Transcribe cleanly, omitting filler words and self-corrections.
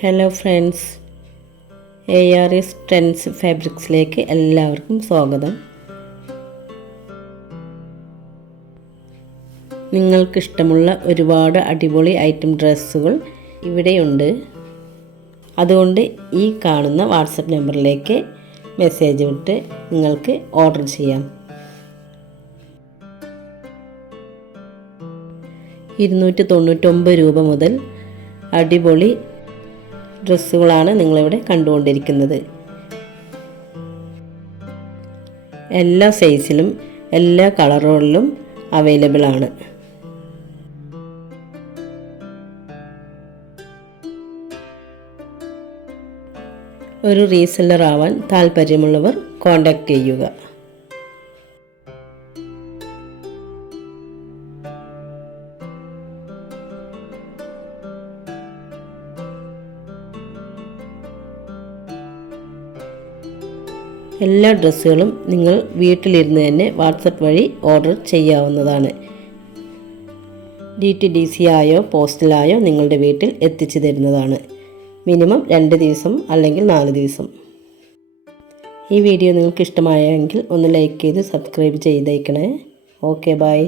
Hello friends, ARS trends ഫാബ്രിക്സിലേക്ക് എല്ലാവർക്കും സ്വാഗതം. നിങ്ങൾക്കിഷ്ടമുള്ള ഒരുപാട് അടിപൊളി ഐറ്റം ഡ്രസ്സുകൾ ഇവിടെയുണ്ട്. അതുകൊണ്ട് ഈ കാണുന്ന വാട്സപ്പ് നമ്പറിലേക്ക് മെസ്സേജ് വിട്ട് നിങ്ങൾക്ക് ഓർഡർ ചെയ്യാം. 299 രൂപ മുതൽ അടിപൊളി ഡ്രസ്സുകളാണ് നിങ്ങളിവിടെ കണ്ടുകൊണ്ടിരിക്കുന്നത്. എല്ലാ സൈസിലും എല്ലാ കളറുകളിലും അവൈലബിൾ ആണ്. ഒരു റീസെല്ലർ ആവാൻ താല്പര്യമുള്ളവർ കോൺടാക്റ്റ് ചെയ്യുക. എല്ലാ ഡ്രസ്സുകളും നിങ്ങൾ വീട്ടിലിരുന്ന് തന്നെ വാട്സപ്പ് വഴി ഓർഡർ ചെയ്യാവുന്നതാണ്. DTDC ആയോ പോസ്റ്റലായോ നിങ്ങളുടെ വീട്ടിൽ എത്തിച്ചു തരുന്നതാണ്. മിനിമം 2 ദിവസം അല്ലെങ്കിൽ 4 ദിവസം. ഈ വീഡിയോ നിങ്ങൾക്ക് ഇഷ്ടമായെങ്കിൽ ഒന്ന് ലൈക്ക് ചെയ്ത് സബ്സ്ക്രൈബ് ചെയ്തേക്കണേ. Okay, by.